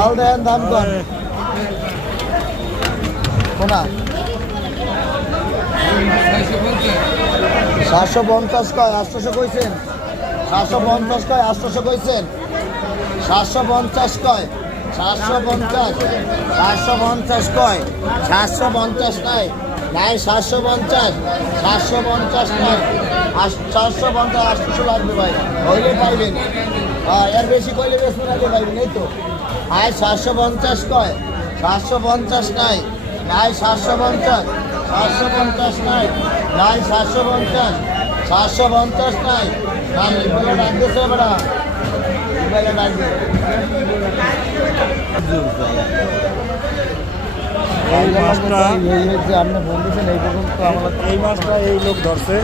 মাল দেন দাম কর কোনা 750 কয় 800 কইছেন 750 কয় 800 কইছেন 750 কয় 750 750 কয় 750 নাই নাই 750 750 নয় 750 800 লাগবে ভাই হইলে পাইবেন এর বেশি কইলে বেশি না পাইবেন এই তো আয় 750 কয় 750 নাই নাই 750 750 নাই নাই 750 750 নাই নাই বলে ডাকতেছে বড়া বলে ডাকবে এই মাছটা আপনি ফোন দিচ্ছেন এই পর্যন্ত আমার এই মাছটা এই লোক ধরছে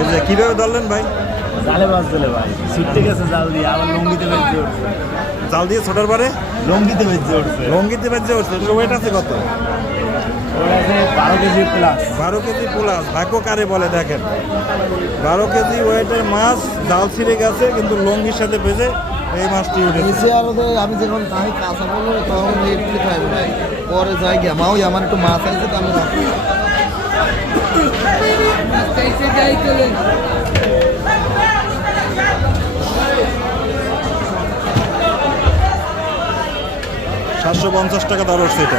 এই যে কীভাবে ধরলেন ভাই? জালে মাছ দিলে ভাই ছুটতে গেছে জাল দিয়ে আবার লঙ্গিতে বেঁচে উঠছে জাল দিয়ে ছোটার পরে লঙ্গিতে বেঁচে উঠছে লঙ্গিতে বেঁচে উঠছে ওয়েট আছে কত? ওরা আছে 12 কেজি প্লাস 12 কেজি প্লাস। ভাগ্য কারে বলে দেখেন, 12 কেজি ওয়েটের মাছ জাল ছিঁড়ে গেছে কিন্তু লঙ্গির সাথে ভেজে এই মাছটি উঠেছে। আমি যখন তাই কাঁচা বললো তখন একটু খাইব ভাই পরে যাই গিয়া মাও আমার একটু মাছ আছে তো আমি রাখি 750 টাকা দর হচ্ছে এটা।